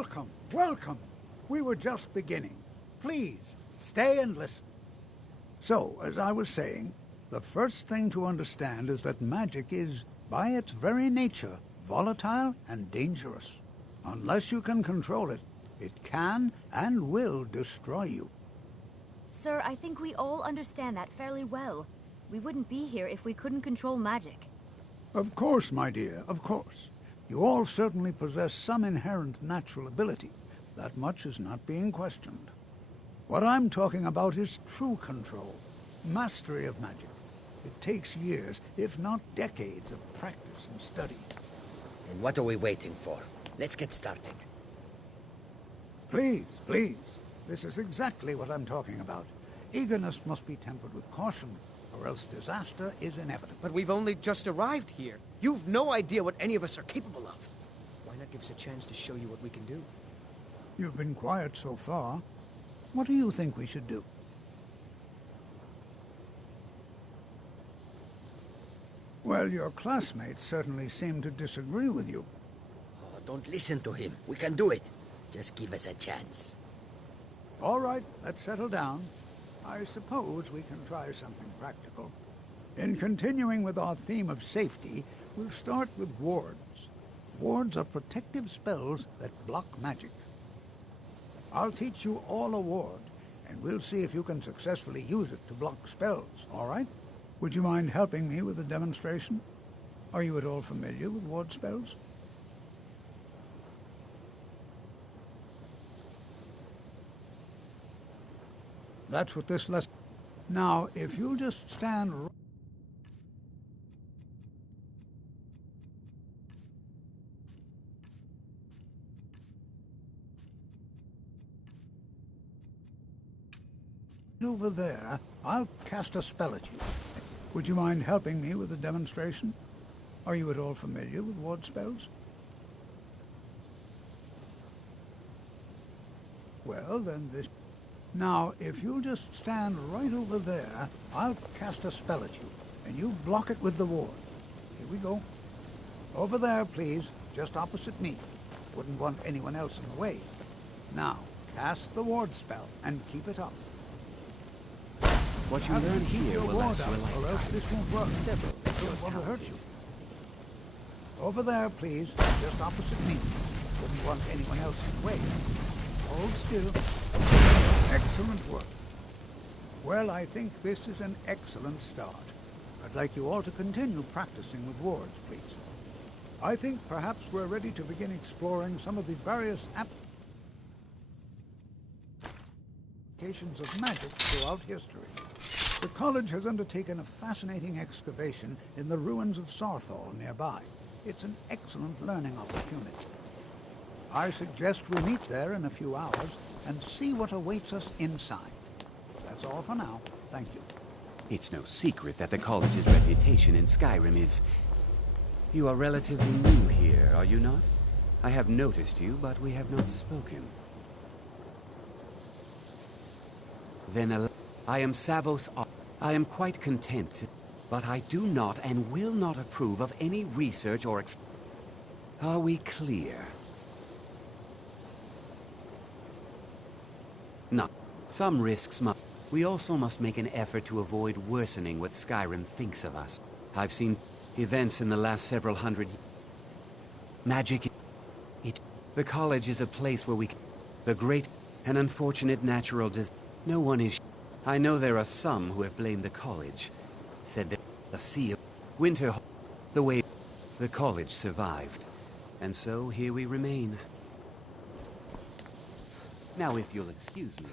Welcome, welcome. We were just beginning. Please, stay and listen. So, as I was saying, the first thing to understand is that magic is, by its very nature, volatile and dangerous. Unless you can control it, it can and will destroy you. Sir, I think we all understand that fairly well. We wouldn't be here if we couldn't control magic. Of course, my dear, of course. You all certainly possess some inherent natural ability. That much is not being questioned. What I'm talking about is true control, mastery of magic. It takes years, if not decades, of practice and study. And what are we waiting for? Let's get started. Please, please. This is exactly what I'm talking about. Eagerness must be tempered with caution, or else disaster is inevitable. But we've only just arrived here. You've no idea what any of us are capable of. Why not give us a chance to show you what we can do? You've been quiet so far. What do you think we should do? Well, your classmates certainly seem to disagree with you. Oh, don't listen to him. We can do it. Just give us a chance. All right, let's settle down. I suppose we can try something practical. In continuing with our theme of safety, we'll start with wards. Wards are protective spells that block magic. I'll teach you all a ward, and we'll see if you can successfully use it to block spells, all right? Would you mind helping me with a demonstration? Are you at all familiar with ward spells? That's what this lesson... Now, if you'll just stand... over there, I'll cast a spell at you. Would you mind helping me with a demonstration? Are you at all familiar with ward spells? Well, then this... Now, if you'll just stand right over there, I'll cast a spell at you, and you block it with the ward. Here we go. Over there, please, just opposite me. Wouldn't want anyone else in the way. Now, cast the ward spell, and keep it up. What you learn here will last you a lifetime. Or else this won't work. Several Don't want to hurt you. Over there, please, just opposite me. Wouldn't want anyone else in the way. Hold still. Excellent work. Well, I think this is an excellent start. I'd like you all to continue practicing with wards, please. I think perhaps we're ready to begin exploring some of the various applications of magic throughout history. The college has undertaken a fascinating excavation in the ruins of Sarthal nearby. It's an excellent learning opportunity. I suggest we meet there in a few hours and see what awaits us inside. That's all for now. Thank you. It's no secret that the college's reputation in Skyrim is... You are relatively new here, are you not? I have noticed you, but we have not spoken. Then I am Savos. I am quite content, but I do not and will not approve of any research or Are we clear? Not. Some risks must. We also must make an effort to avoid worsening what Skyrim thinks of us. I've seen events in the last several hundred... Magic... The college is a place where we... The great and unfortunate natural No one is... I know there are some who have blamed the college. Said that the sea of... Winter... The way... The college survived. And so here we remain. Now if you'll excuse me...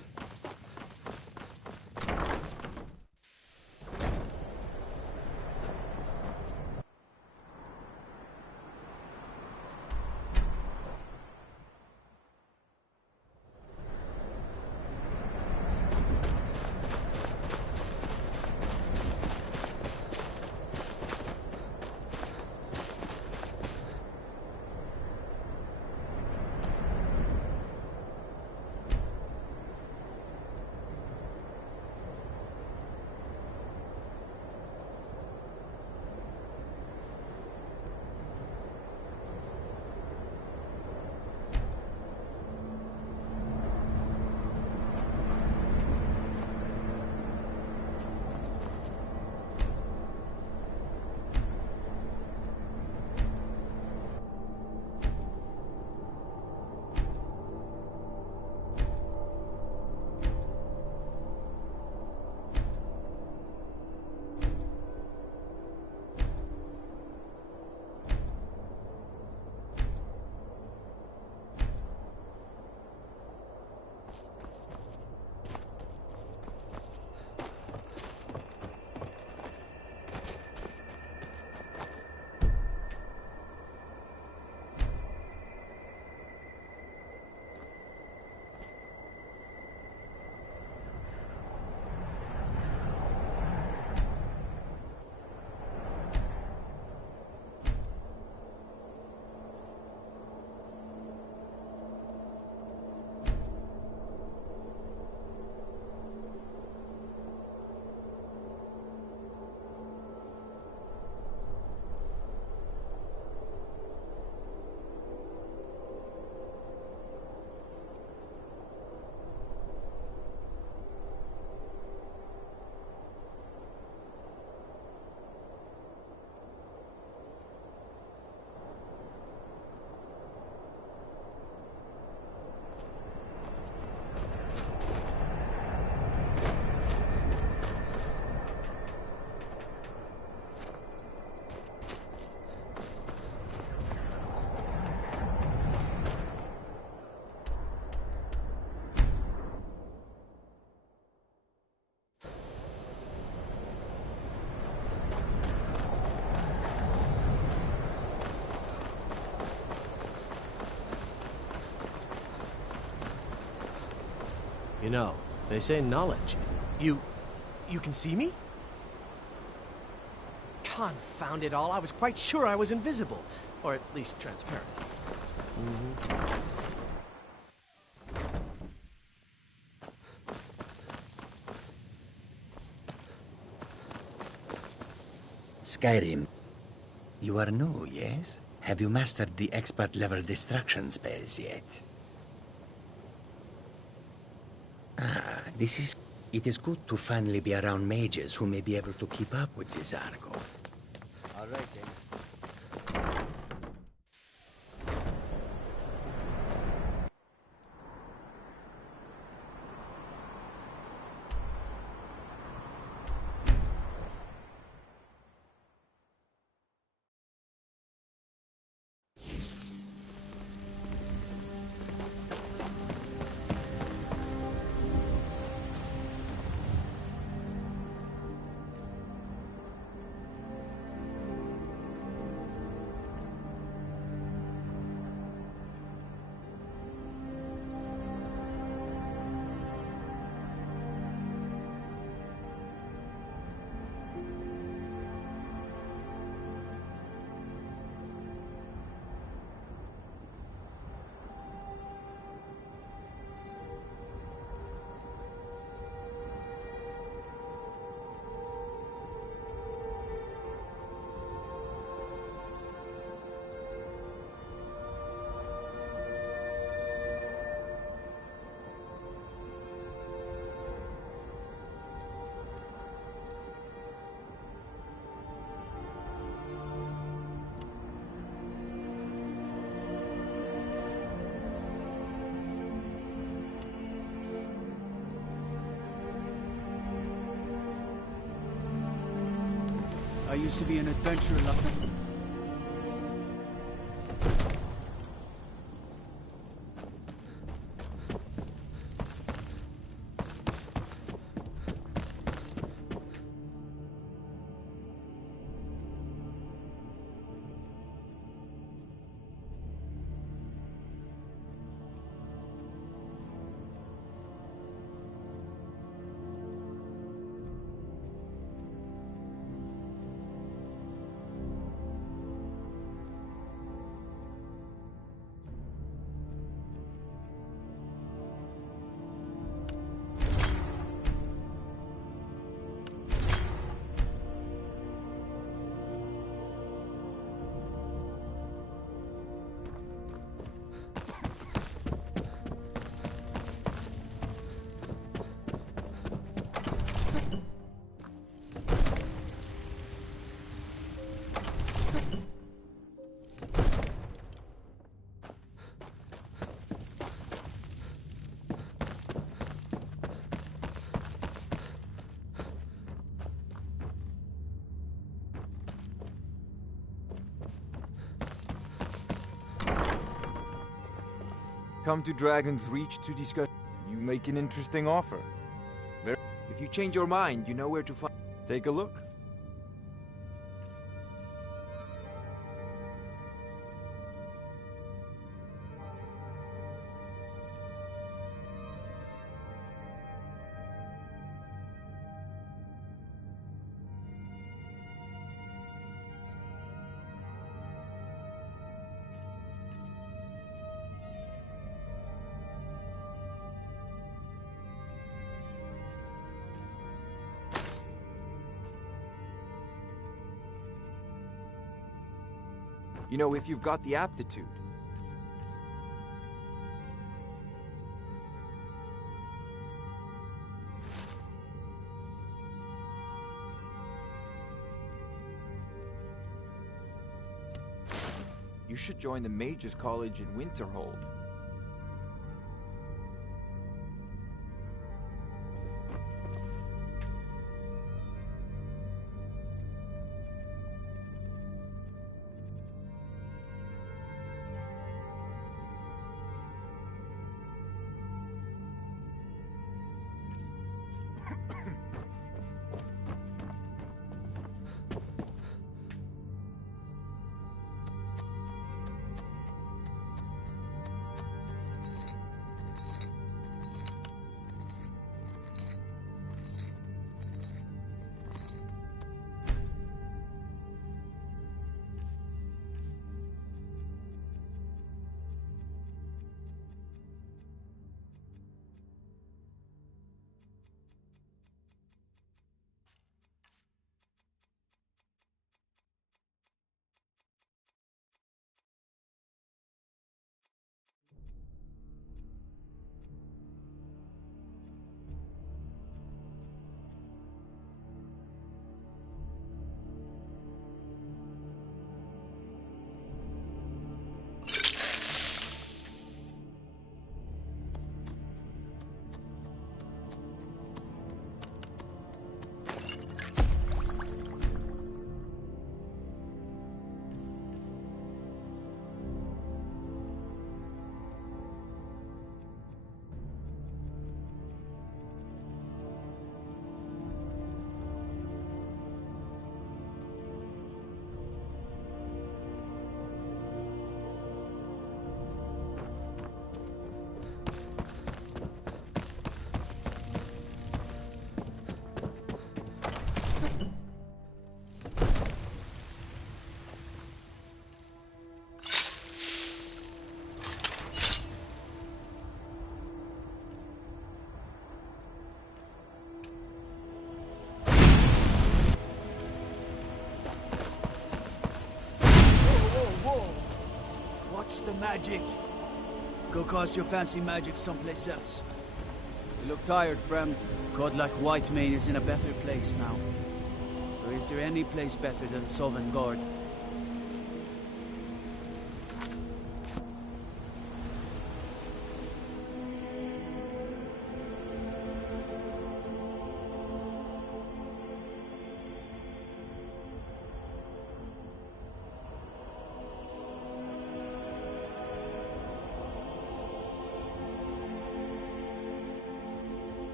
You know, they say knowledge. You can see me? Confound it all, I was quite sure I was invisible. Or at least transparent. Skyrim. You are new, yes? Have you mastered the expert-level distraction spells yet? Ah, this is... It is good to finally be around mages who may be able to keep up with this Argo. All right, then. I used to be an adventurer. Come to Dragon's Reach to discuss. You make an interesting offer. If you change your mind, you know where to find. Take a look. You know, if you've got the aptitude. You should join the Mages College in Winterhold. Magic. Go cast your fancy magic someplace else. You look tired, friend. Godlike Whitemane is in a better place now. Or is there any place better than Sovngarde?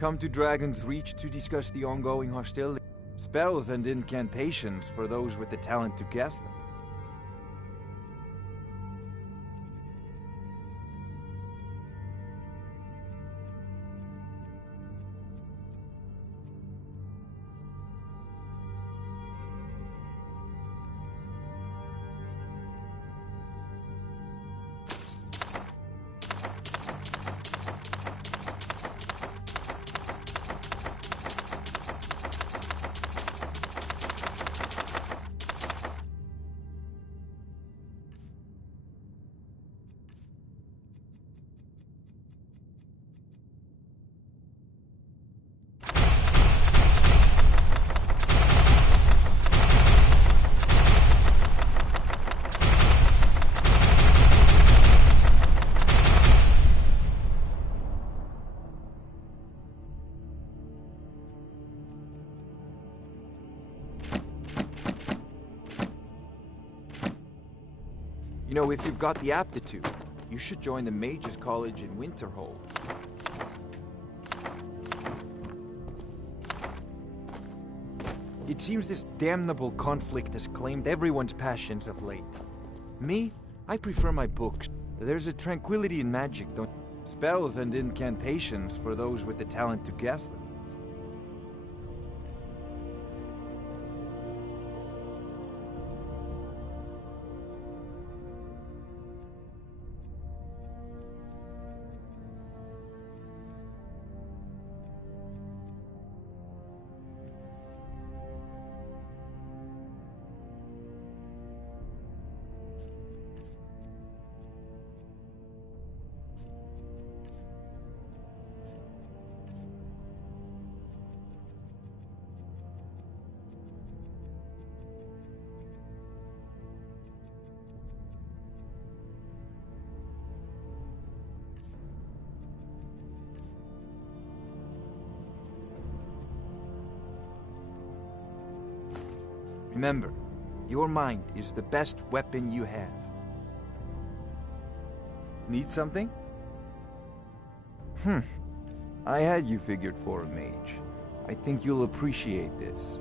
Come to Dragon's Reach to discuss the ongoing hostility. Spells and incantations for those with the talent to cast them. You know, if you've got the aptitude, you should join the Mages College in Winterhold. It seems this damnable conflict has claimed everyone's passions of late. Me, I prefer my books. There's a tranquility in magic, don't spells and incantations for those with the talent to cast them. Remember, your mind is the best weapon you have. Need something? I had you figured for a mage. I think you'll appreciate this.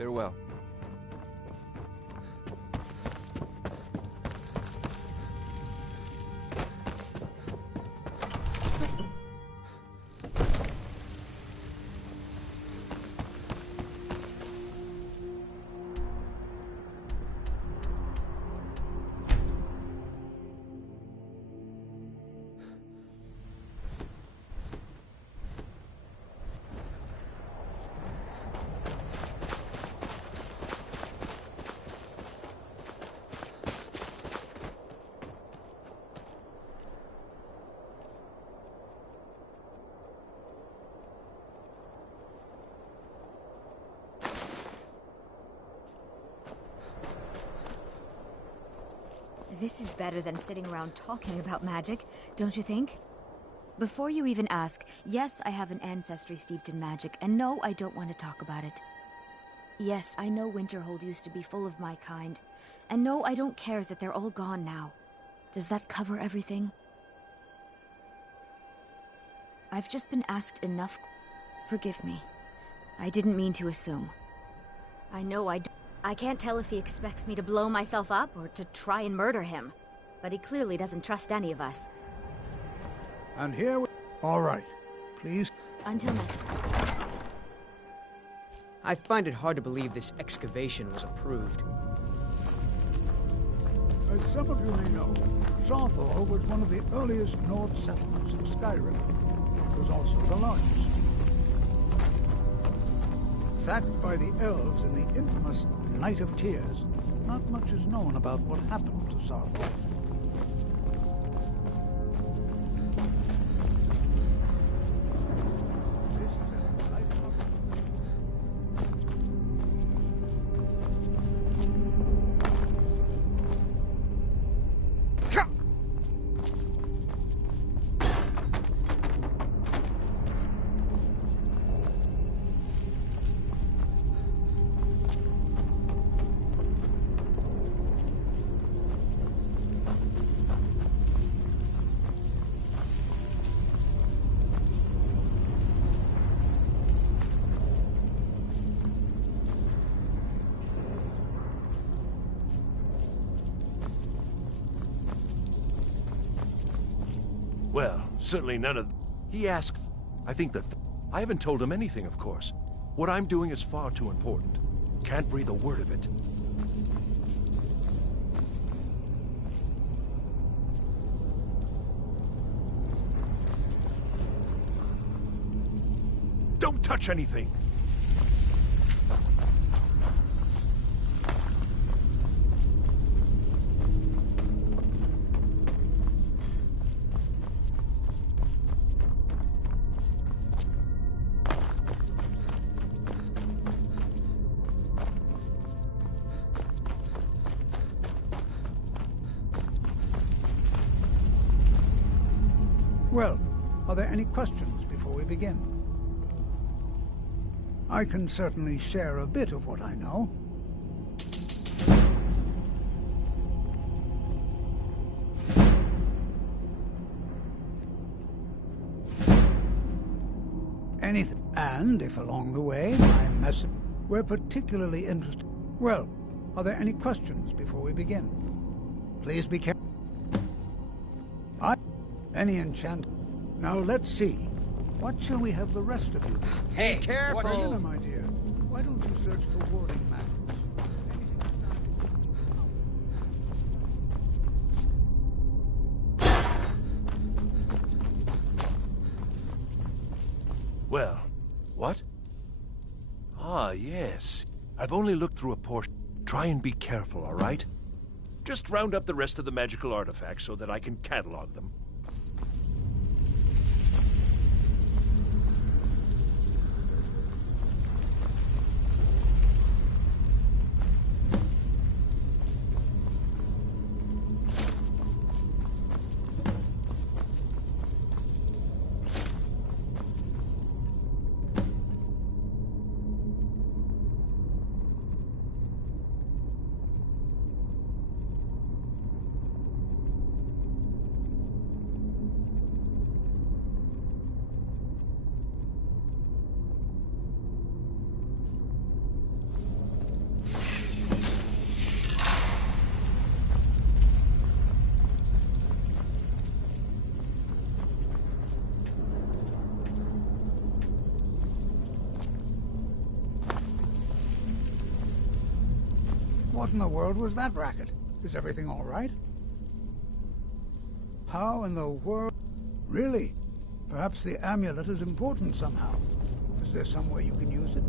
Farewell. This is better than sitting around talking about magic, don't you think? Before you even ask, yes, I have an ancestry steeped in magic, and no, I don't want to talk about it. Yes, I know Winterhold used to be full of my kind, and no, I don't care that they're all gone now. Does that cover everything? I've just been asked enough. Forgive me. I didn't mean to assume. I know I can't tell if he expects me to blow myself up or to try and murder him, but he clearly doesn't trust any of us. And here we... All right. Please. Until next time. I find it hard to believe this excavation was approved. As some of you may know, Sawthor was one of the earliest Nord settlements in Skyrim. It was also the largest. Sacked by the elves in the infamous Night of Tears, not much is known about what happened to Sawthor. Well, certainly none of... He asked... I think that... I haven't told him anything, of course. What I'm doing is far too important. Can't breathe a word of it. Don't touch anything! Well, are there any questions before we begin? I can certainly share a bit of what I know. Anything. And if along the way my message we're particularly interested. Well, are there any questions before we begin? Please be careful. Any enchant? Now let's see. What shall we have the rest of you do? Hey, be careful! Jenna, my dear, why don't you search for warding matters? Well, what? Ah, yes. I've only looked through a portion. Try and be careful, all right? Just round up the rest of the magical artifacts so that I can catalog them. What in the world was that racket? Is everything all right? How in the world? Really? Perhaps the amulet is important somehow. Is there some way you can use it?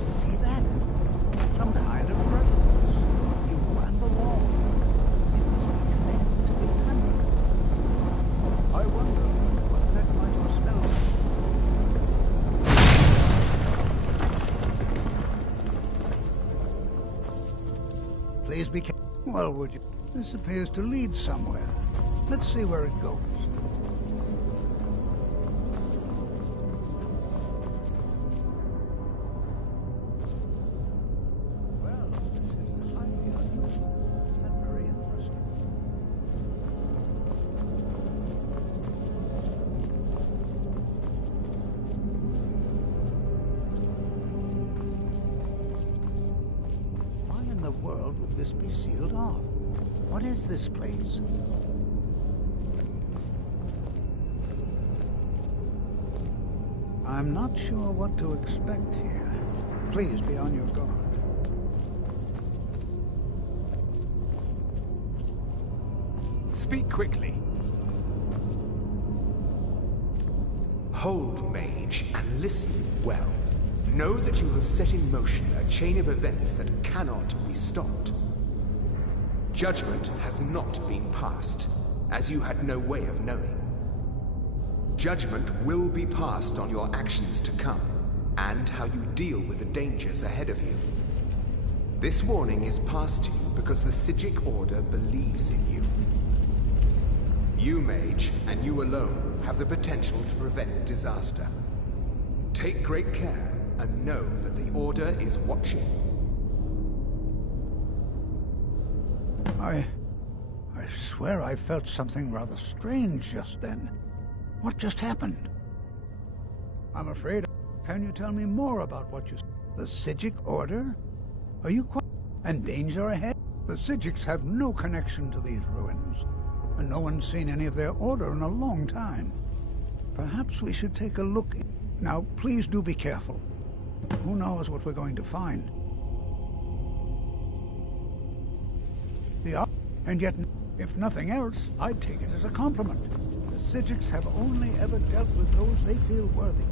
See that? Some kind of resonance. You and the wall. It must be connected to the hammer. I wonder what effect might your spell have? Please be careful. Well, would you? This appears to lead somewhere. Let's see where it goes. Well, this is highly unusual and very interesting. Why in the world would this be sealed off? What is this place? I'm not sure what to expect here. Please be on your guard. Speak quickly. Hold, mage, and listen well. Know that you have set in motion a chain of events that cannot be stopped. Judgment has not been passed, as you had no way of knowing. Judgment will be passed on your actions to come, and how you deal with the dangers ahead of you. This warning is passed to you because the Psijic Order believes in you. You, mage, and you alone, have the potential to prevent disaster. Take great care, and know that the Order is watching. I swear I felt something rather strange just then. What just happened? I'm afraid. Can you tell me more about what you... The Psijic Order? Are you quite... And danger ahead? The Psijics have no connection to these ruins, and no one's seen any of their order in a long time. Perhaps we should take a look... Now, please do be careful. Who knows what we're going to find? And yet, if nothing else, I'd take it as a compliment. The Psijics have only ever dealt with those they feel worthy.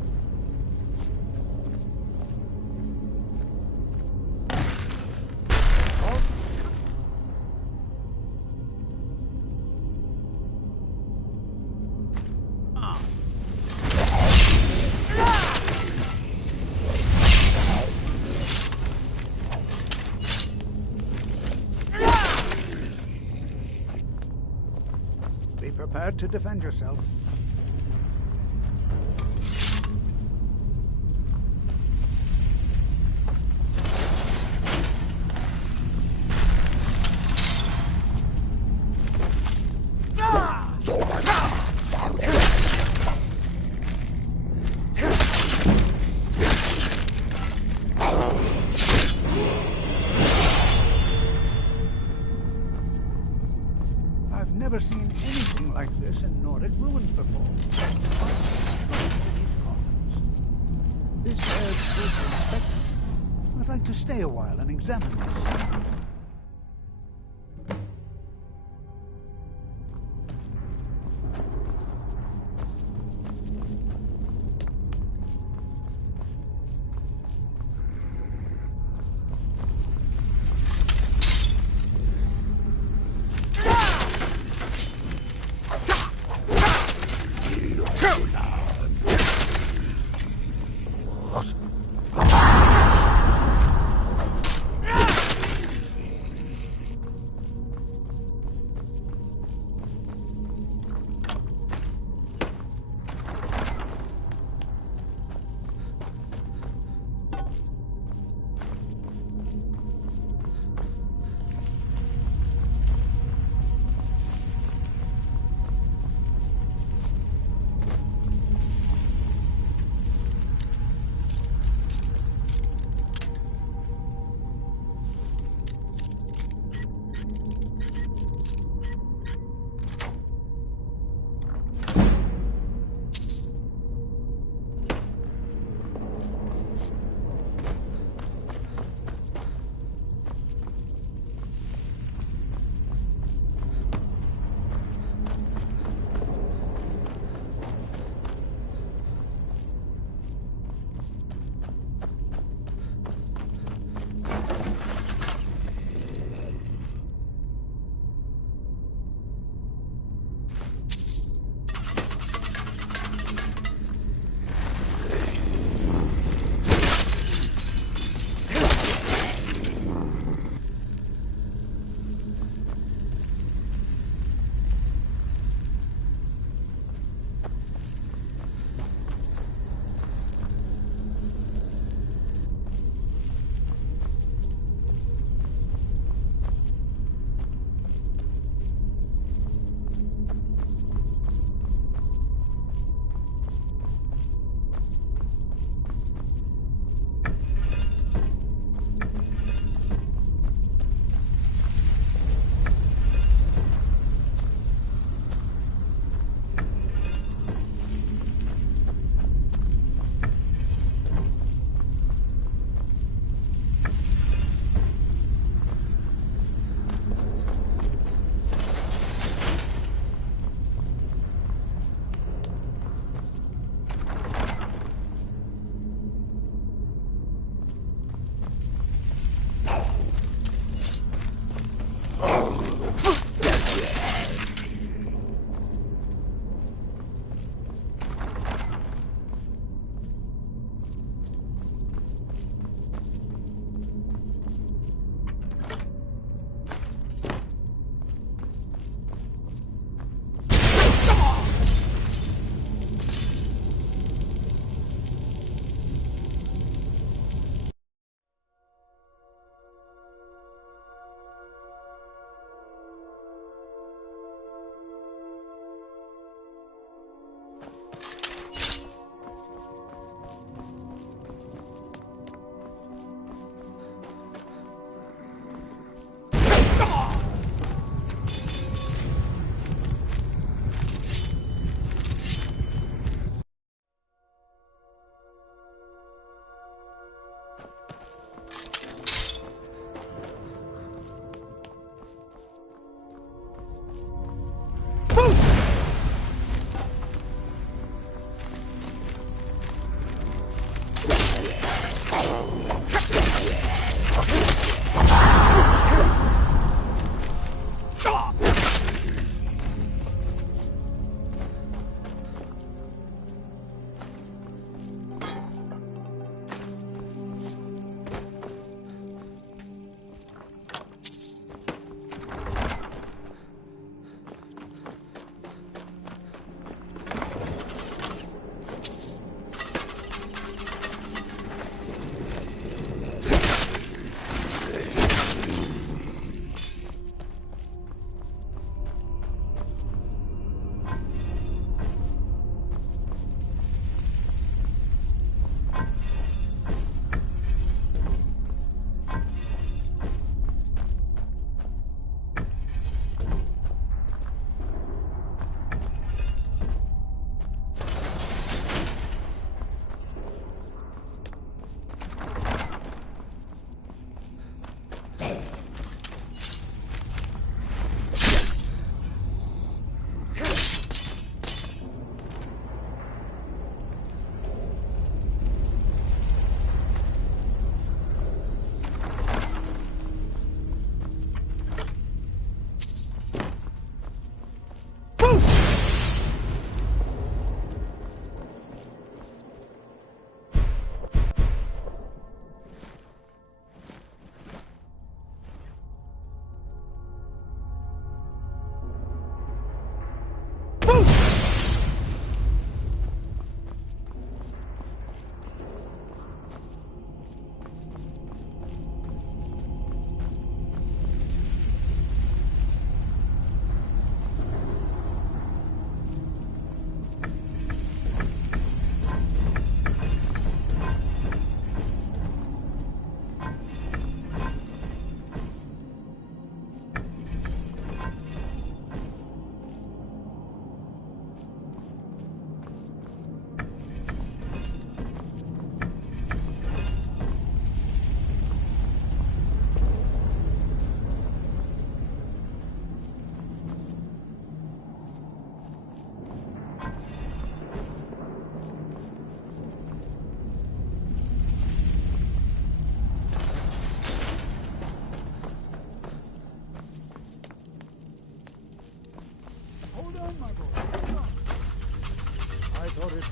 Be prepared to defend yourself. never seen anything like this in Nordic ruins before. This air's good for inspection. I'd like to stay a while and examine this.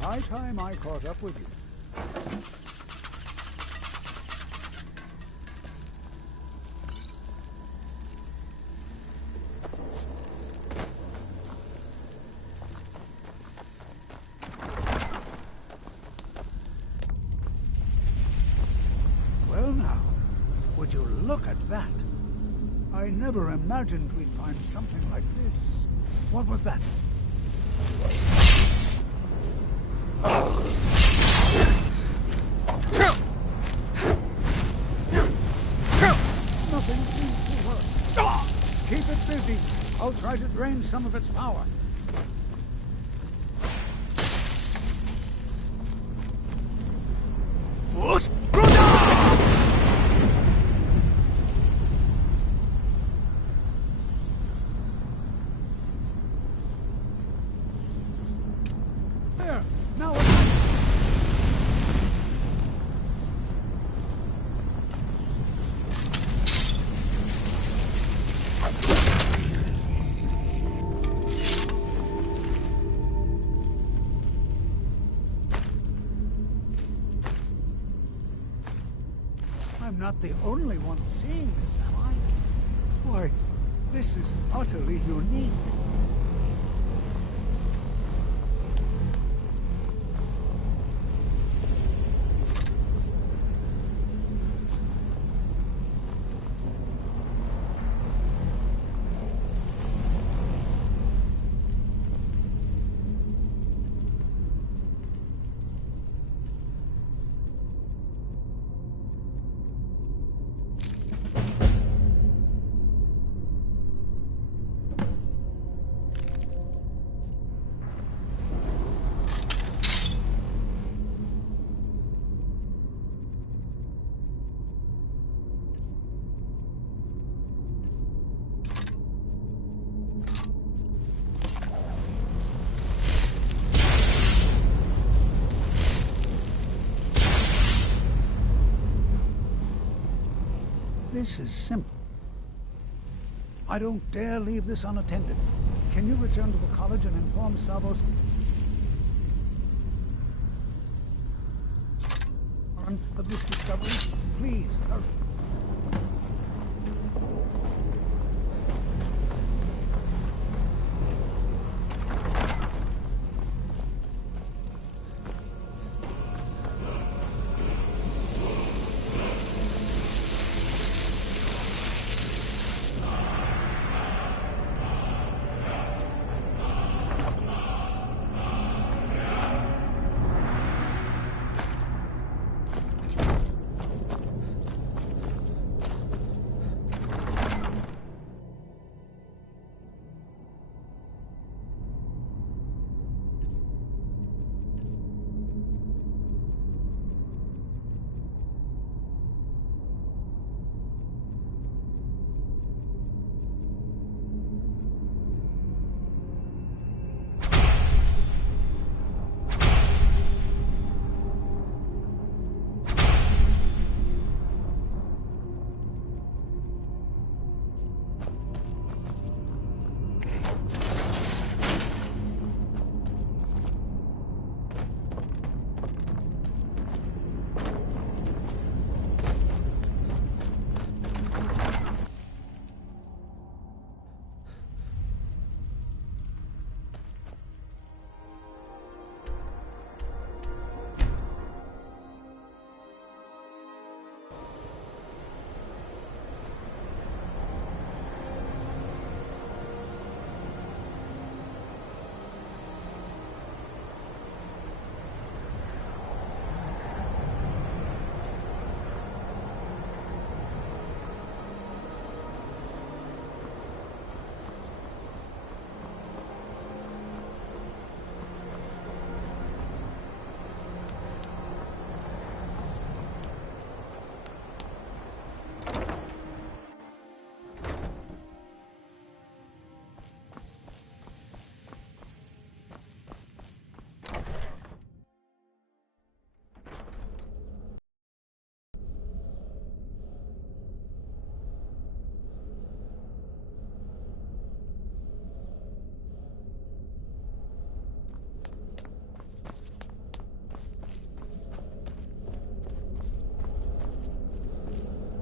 High time I caught up with you. Well now, would you look at that? I never imagined we'd find something like this. What was that? Nothing seems to work. Keep it busy. I'll try to drain some of its power. There. Now what? I'm not the only one seeing this, am I? Why, this is utterly unique. This is simple. I don't dare leave this unattended. Can you return to the college and inform Savos of this discovery? Please, hurry.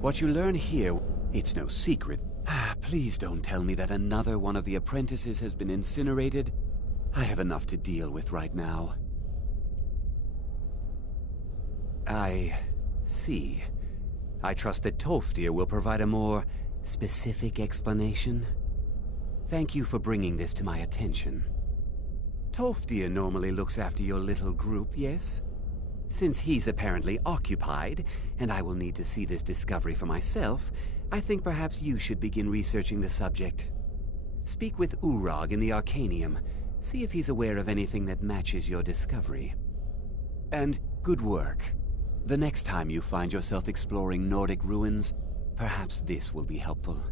What you learn here, it's no secret. Please don't tell me that another one of the apprentices has been incinerated. I have enough to deal with right now. I see. I trust that Tolfdir will provide a more specific explanation. Thank you for bringing this to my attention. Tolfdir normally looks after your little group, yes? Since he's apparently occupied, and I will need to see this discovery for myself, I think perhaps you should begin researching the subject. Speak with Urag in the Arcanium. See if he's aware of anything that matches your discovery. And good work. The next time you find yourself exploring Nordic ruins, perhaps this will be helpful.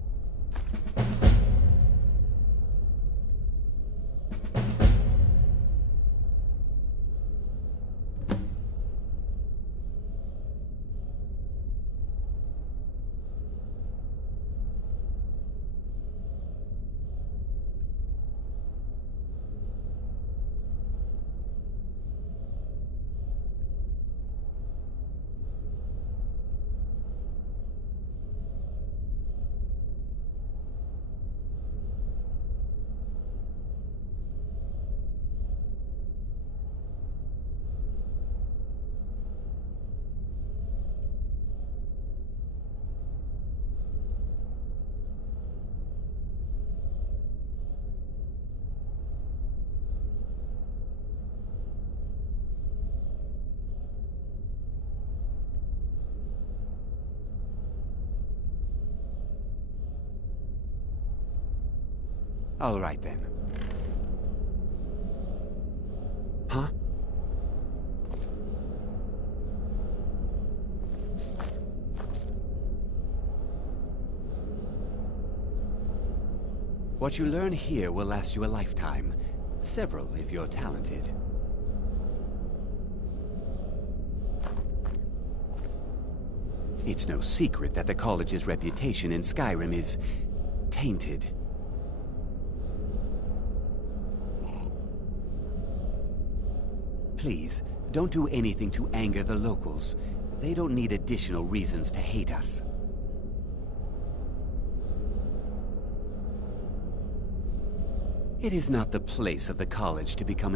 All right, then. Huh? What you learn here will last you a lifetime. Several, if you're talented. It's no secret that the college's reputation in Skyrim is tainted. Please, don't do anything to anger the locals. They don't need additional reasons to hate us. It is not the place of the college to become involved.